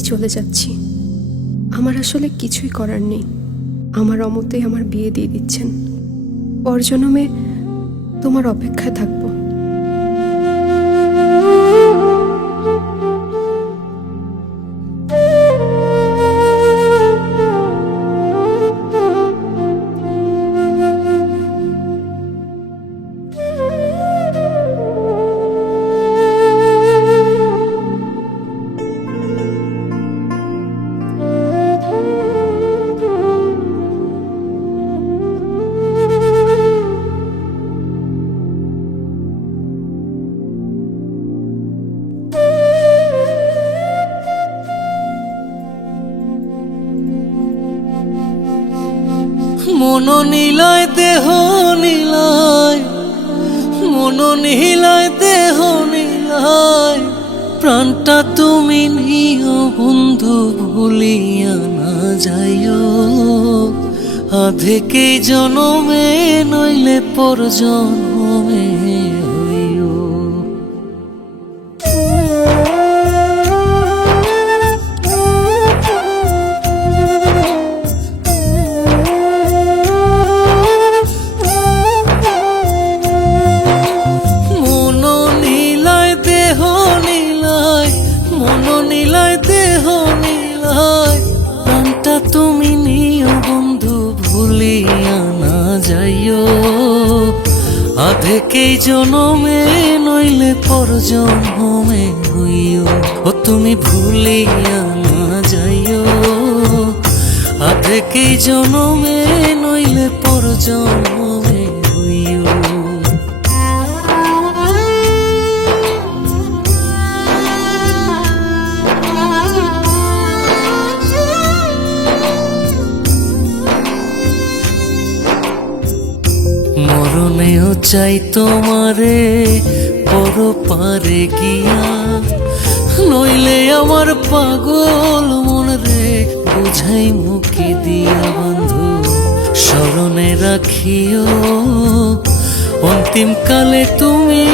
আমি চলে যাচ্ছি। আমার আসলে কিছুই করার নেই। আমার অমতেই আমার বিয়ে দিয়ে দিচ্ছেন। পরজন্মে তোমার অপেক্ষায় থাকবো। মন নীলায় দেহ নীলায়, মন নীলায় দেহ নীলায়, প্রাণটা তুমি নিও বন্ধু ভুলিয়া না যাইও। আধেকেই জনমে নইলে পর জন্মে হইও। তুমি নিও বন্ধু ভুলিয়া না যাইও। আধেকেই জনমে নইলে পর জন্মে হইও। ও তুমি ভুলিয়া না যাইও। আধেকেই জনমে নইলে পর জন্মে হইও। মরণেও চাই তোমারে পর পারে গিয়া, নইলে আমার পাগল মন রে বুঝাই মুখে দিয়া। বন্ধু স্মরণে রাখিও অন্তিম কালে তুমি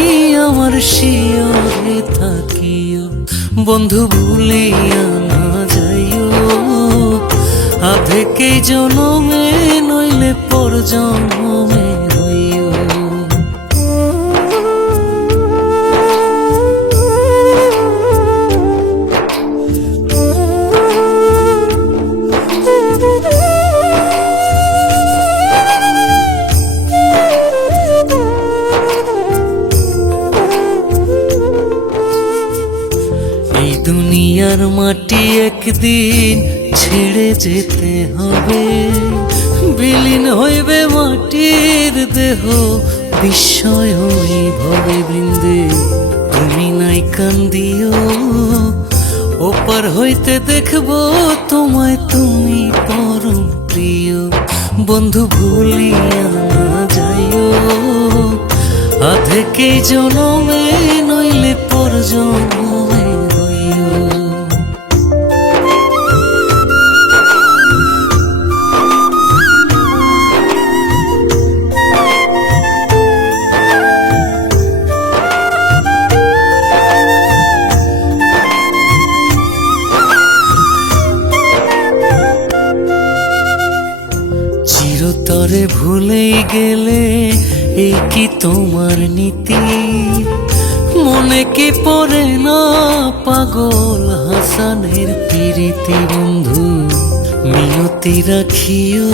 আমার শিয়রে থাকিও। বন্ধু ভুলিয়া না যাইও। আধেকেই জনমে নইলে পর জন্মে হইও। এই দুনিয়ার মাটি একদিন ছেড়ে যেতে হবে। বিলীন হইবে মাটির দেহ বিস্ময় ভবে বৃন্দে। তুমি নাই কান্দিও, ওপার হইতে দেখবো তোমায় তুমি পরম প্রিয়। বন্ধু ভুলিয়া না যাইও। আধেকেই জনমে নইলে পর জন্মে হইও। চিরতরে ভুলেই গেলে এই কি তোমার নীতি? মনে কি পড়ে না পাগল হাসানের প্রীতি? বন্ধু মিনতি রাখিও,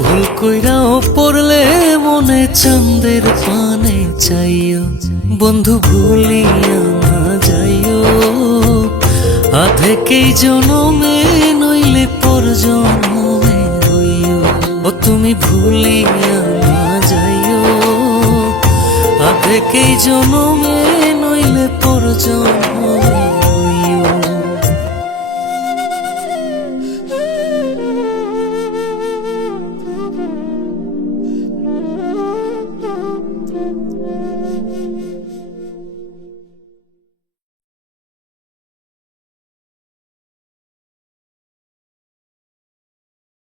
ভুল কইরাও পড়লে মনে চাঁদের পানে চাইও। বন্ধু ভুলিয়া না যাইও। আধেকেই জনমে নইলে পর জন্মে হইও। ও তুমি ভুলিয়া না যাইও। আধেকেই জনমে নইলে পর জন্মে হইও।